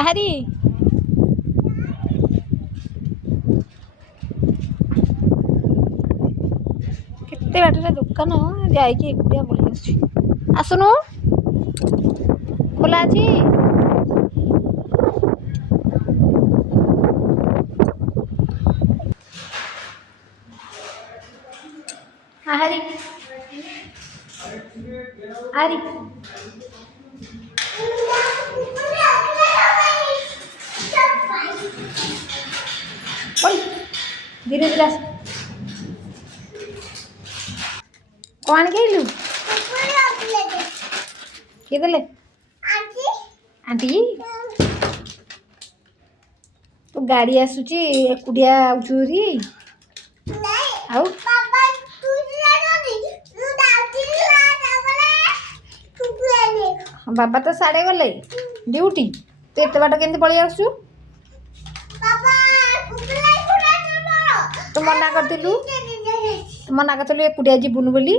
ଆହାରି କେତେ ବାଟରେ ଦୋକାନ ଯାଇକି ଏକୁଟିଆ ପଳେଇ ଆସୁଛି। ଆସୁନୁ, ଖୋଲା ଅଛି। ଆହାରି ଆହାରି ଧୀରେ ଧୀରେ ଆସ। କ'ଣ ଆଣିକି ଆଇଲୁ? କିଏ ଦେଲେ? ଆଣ୍ଟି ତୁ ଗାଡ଼ି ଆସୁଛି ଏକୁଟିଆ ଆଉଛୁ ରି ଆଉ ବାବା ତ ସାଡ଼େ ଗଲେ ଡ୍ୟୁଟି, ତୁ ଏତେ ବାଟ କେମିତି ପଳେଇ ଆସୁଛୁ? ତୁ ମନା କରିଥିଲୁ ଏକୁଟିଆ ଯିବୁନୁ ବୋଲି।